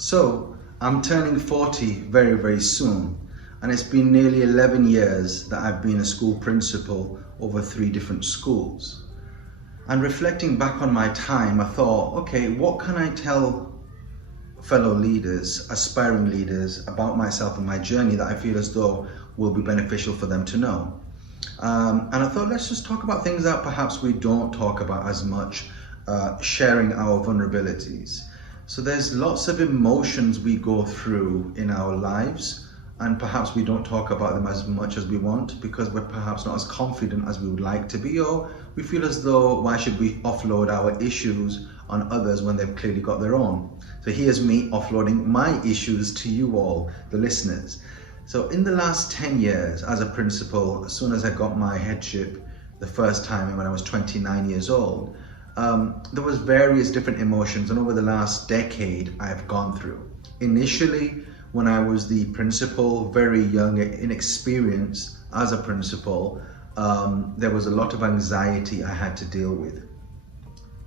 So I'm turning 40 very, very soon, and it's been nearly 11 years that I've been a school principal over 3 different schools. And reflecting back on my time, I thought, okay, what can I tell fellow leaders, aspiring leaders, about myself and my journey that I feel as though will be beneficial for them to know? And I thought, let's just talk about things that perhaps we don't talk about as much, sharing our vulnerabilities. So there's lots of emotions we go through in our lives, and perhaps we don't talk about them as much as we want because we're perhaps not as confident as we would like to be, or we feel as though, why should we offload our issues on others when they've clearly got their own? So here's me offloading my issues to you all, the listeners. So in the last 10 years as a principal, as soon as I got my headship the first time when I was 29 years old, there was various different emotions, and over the last decade I've gone through. Initially, when I was the principal, very young, inexperienced as a principal, there was a lot of anxiety I had to deal with.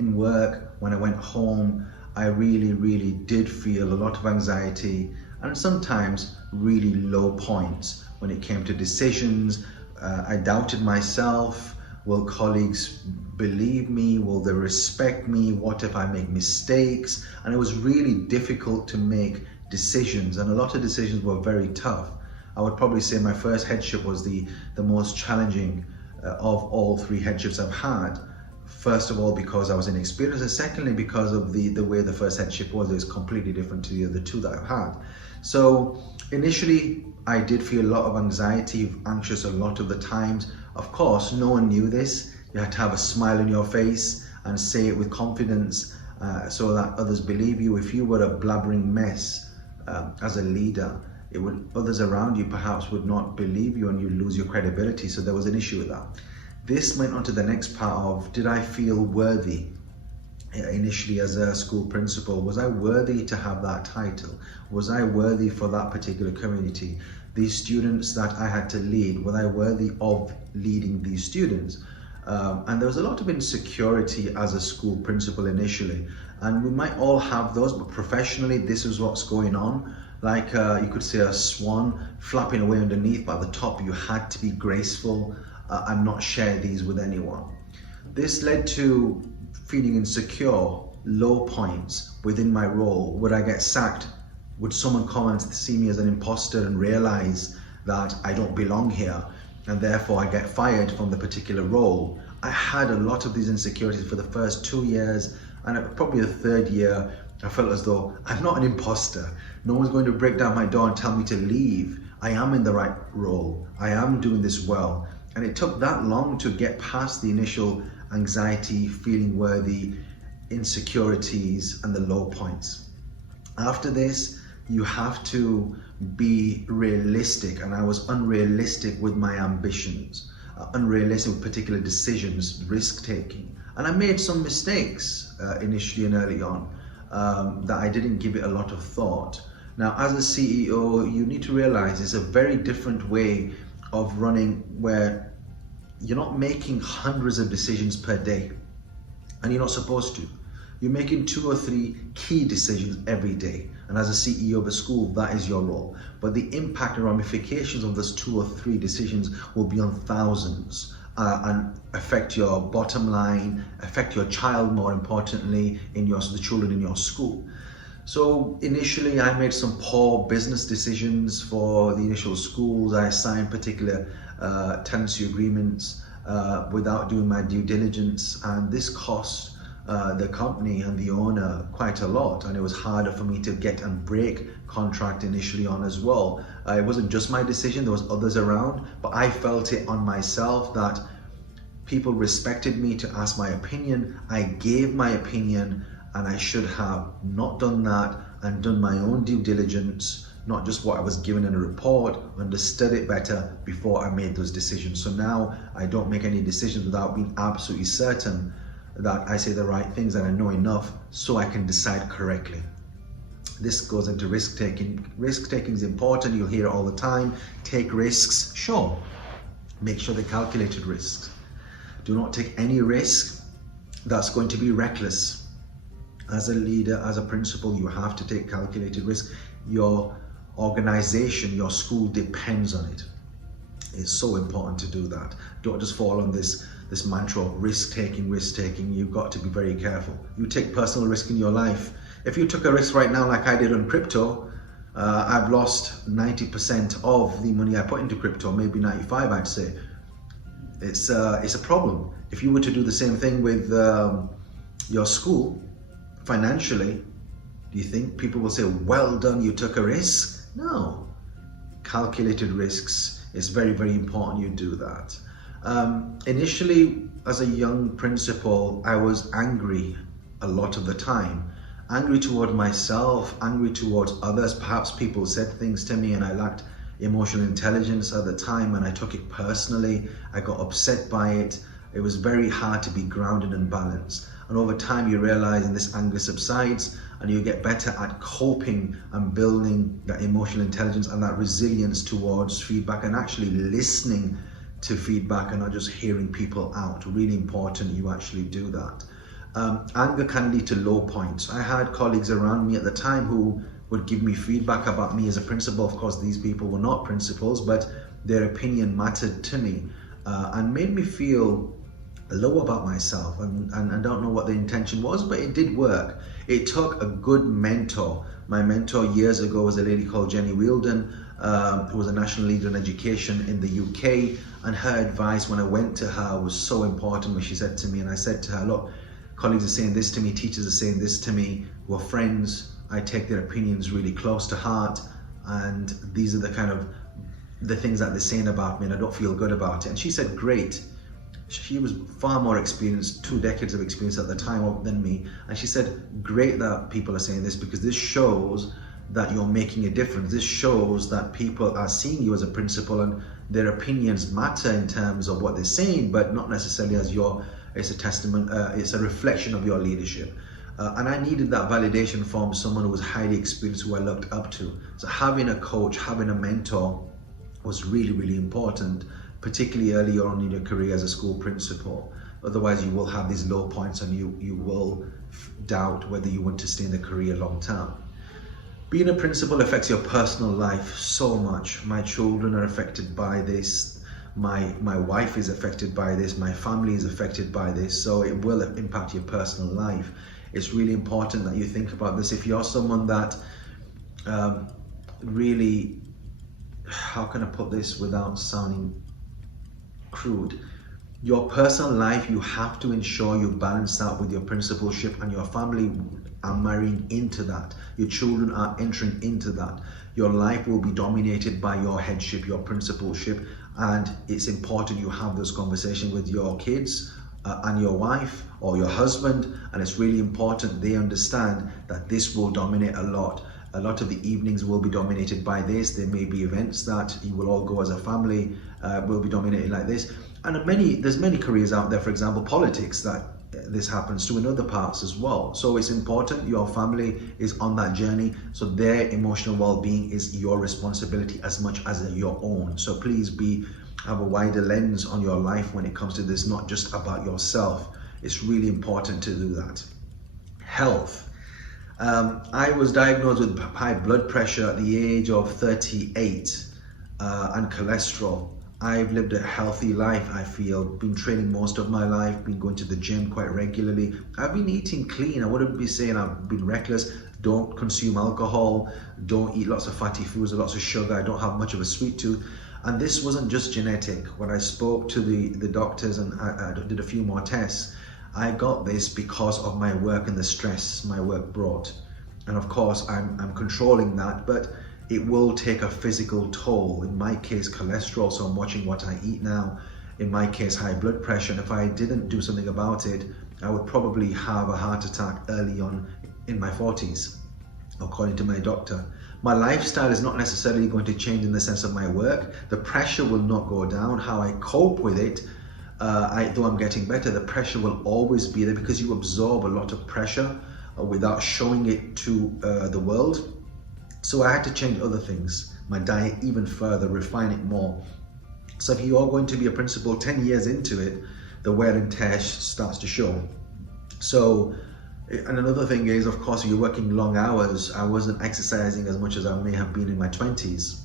In work, when I went home, I really did feel a lot of anxiety and sometimes really low points when it came to decisions. I doubted myself. Will colleagues believe me? Will they respect me? What if I make mistakes? And it was really difficult to make decisions, and a lot of decisions were very tough. I would probably say my first headship was the most challenging of all 3 headships I've had. First of all, because I was inexperienced, and secondly, because of the way the first headship was. It was completely different to the other 2 that I've had. So initially, I did feel a lot of anxiety, anxious a lot of the times. Of course, no one knew this. You had to have a smile on your face and say it with confidence so that others believe you. If you were a blabbering mess as a leader, others around you perhaps would not believe you and you'd lose your credibility. So there was an issue with that. This went on to the next part of, did I feel worthy? Initially as a school principal, was I worthy to have that title? Was I worthy for that particular community? These students that I had to lead, was I worthy of leading these students? And there was a lot of insecurity as a school principal initially, and we might all have those, but professionally this is what's going on. Like you could say a swan flapping away underneath, but at the top you had to be graceful and not share these with anyone. This led to feeling insecure, low points within my role. Would I get sacked? Would someone come and see me as an imposter and realize that I don't belong here and therefore I get fired from the particular role? I had a lot of these insecurities for the first 2 years, and probably the 3rd year I felt as though I'm not an imposter. No one's going to break down my door and tell me to leave. I am in the right role. I am doing this well. And it took that long to get past the initial anxiety, feeling worthy, insecurities, and the low points. After this, you have to be realistic, and I was unrealistic with my ambitions, unrealistic with particular decisions, risk-taking. And I made some mistakes initially and early on that I didn't give it a lot of thought. Now, as a CEO, you need to realize it's a very different way of running, where you're not making hundreds of decisions per day, and you're not supposed to. You're making 2 or 3 key decisions every day, and as a CEO of a school, that is your role. But the impact and ramifications of those 2 or 3 decisions will be on thousands and affect your bottom line, affect your child, more importantly, the children in your school. So initially I made some poor business decisions for the initial schools. I signed particular tenancy agreements without doing my due diligence, and this cost the company and the owner quite a lot, and it was harder for me to get and break contract initially on as well. It wasn't just my decision, there was others around, but I felt it on myself that people respected me to ask my opinion. I gave my opinion, and I should have not done that and done my own due diligence, not just what I was given in a report, understood it better before I made those decisions. So now I don't make any decisions without being absolutely certain that I say the right things and I know enough so I can decide correctly. This goes into risk taking. Risk taking is important. You'll hear it all the time. Take risks, sure. Make sure they're calculated risks. Do not take any risk that's going to be reckless. As a leader, as a principal, you have to take calculated risk. Your organization, your school depends on it. It's so important to do that. Don't just fall on this mantra of risk taking. You've got to be very careful. You take personal risk in your life. If you took a risk right now like I did on crypto, I've lost 90% of the money I put into crypto, maybe 95 I'd say. It's a problem. If you were to do the same thing with your school financially, do you think people will say, well done, you took a risk? No. Calculated risks, it's very, very important you do that. Initially, as a young principal, I was angry a lot of the time. Angry toward myself, angry towards others. Perhaps people said things to me and I lacked emotional intelligence at the time and I took it personally. I got upset by it. It was very hard to be grounded and balanced. And over time you realize and this anger subsides and you get better at coping and building that emotional intelligence and that resilience towards feedback and actually listening to feedback and not just hearing people out. Really important you actually do that. Anger can lead to low points. I had colleagues around me at the time who would give me feedback about me as a principal. Of course, these people were not principals, but their opinion mattered to me and made me feel low about myself, and I don't know what the intention was, but it did work. It took a good mentor. My mentor years ago was a lady called Jenny Wielden, who was a national leader in education in the UK, and her advice when I went to her was so important when she said to me, and I said to her, look, colleagues are saying this to me, teachers are saying this to me, we're friends, I take their opinions really close to heart, and these are the things that they're saying about me and I don't feel good about it. And she said, great. She was far more experienced, 2 decades of experience at the time than me. And she said, great that people are saying this because this shows that you're making a difference. This shows that people are seeing you as a principal and their opinions matter in terms of what they're saying, but not necessarily as it's a testament, it's a reflection of your leadership. And I needed that validation from someone who was highly experienced, who I looked up to. So having a coach, having a mentor was really, really important, particularly early on in your career as a school principal. Otherwise you will have these low points and you will doubt whether you want to stay in the career long term. Being a principal affects your personal life so much. My children are affected by this. My wife is affected by this. My family is affected by this. So it will impact your personal life. It's really important that you think about this. If you're someone that really, how can I put this without sounding crude? Your personal life, you have to ensure you balance out with your principalship, and your family are marrying into that. Your children are entering into that. Your life will be dominated by your headship, your principalship, and it's important you have this conversation with your kids and your wife or your husband, and it's really important they understand that this will dominate a lot. A lot of the evenings will be dominated by this. There may be events that you will all go as a family, will be dominated like this. And there's many careers out there, for example, politics, that this happens to in other parts as well. So it's important your family is on that journey. So their emotional well-being is your responsibility as much as your own. So please have a wider lens on your life when it comes to this, not just about yourself. It's really important to do that. Health. I was diagnosed with high blood pressure at the age of 38 and cholesterol. I've lived a healthy life, I feel. Been training most of my life, been going to the gym quite regularly. I've been eating clean. I wouldn't be saying I've been reckless. Don't consume alcohol, don't eat lots of fatty foods or lots of sugar. I don't have much of a sweet tooth. And this wasn't just genetic. When I spoke to the doctors and I did a few more tests, I got this because of my work and the stress my work brought. And of course, I'm controlling that, but it will take a physical toll. In my case, cholesterol, so I'm watching what I eat now. In my case, high blood pressure, and if I didn't do something about it, I would probably have a heart attack early on in my 40s, according to my doctor. My lifestyle is not necessarily going to change in the sense of my work. The pressure will not go down. How I cope with it, though I'm getting better, the pressure will always be there because you absorb a lot of pressure without showing it to the world. So I had to change other things, my diet even further, refine it more. So if you are going to be a principal 10 years into it, the wear and tear starts to show. So And another thing is, of course, you're working long hours. I wasn't exercising as much as I may have been in my 20s.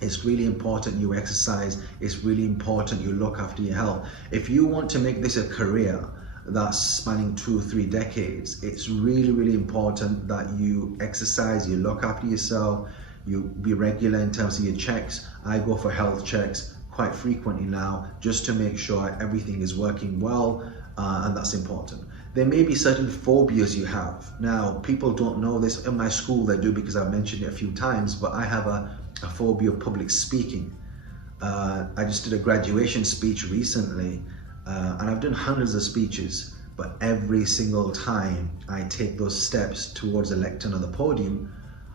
It's really important you exercise. It's really important you look after your health. If you want to make this a career that's spanning 2 or 3 decades, it's really, really important that you exercise, you look after yourself, you be regular in terms of your checks. I go for health checks quite frequently now just to make sure everything is working well, and that's important. There may be certain phobias you have. Now, people don't know this. In my school they do, because I've mentioned it a few times, but I have a phobia of public speaking. I just did a graduation speech recently, and I've done hundreds of speeches, but every single time I take those steps towards the lectern or the podium,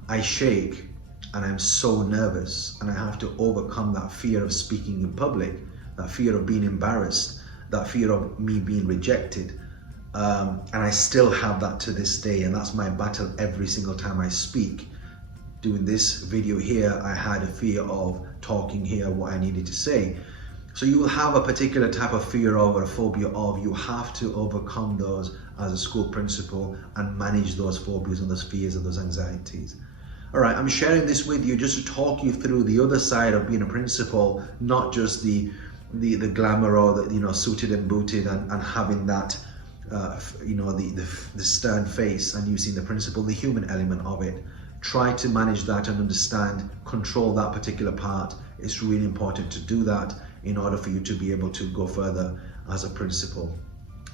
I shake and I'm so nervous, and I have to overcome that fear of speaking in public, that fear of being embarrassed, that fear of me being rejected. And I still have that to this day, and that's my battle every single time I speak. Doing this video here, I had a fear of talking here what I needed to say. So you will have a particular type of fear of, or a phobia of. You have to overcome those as a school principal and manage those phobias and those fears and those anxieties. All right, I'm sharing this with you just to talk you through the other side of being a principal, not just the glamour or the suited and booted and having that the stern face and using the principal, the human element of it. Try to manage that and understand, control that particular part. It's really important to do that in order for you to be able to go further as a principal.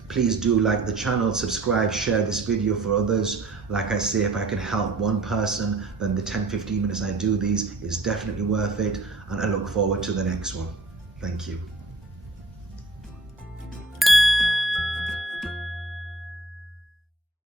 Please do like the channel, subscribe, share this video for others. Like I say, if I can help one person, then the 10-15 minutes I do these is definitely worth it, and I look forward to the next one. Thank you.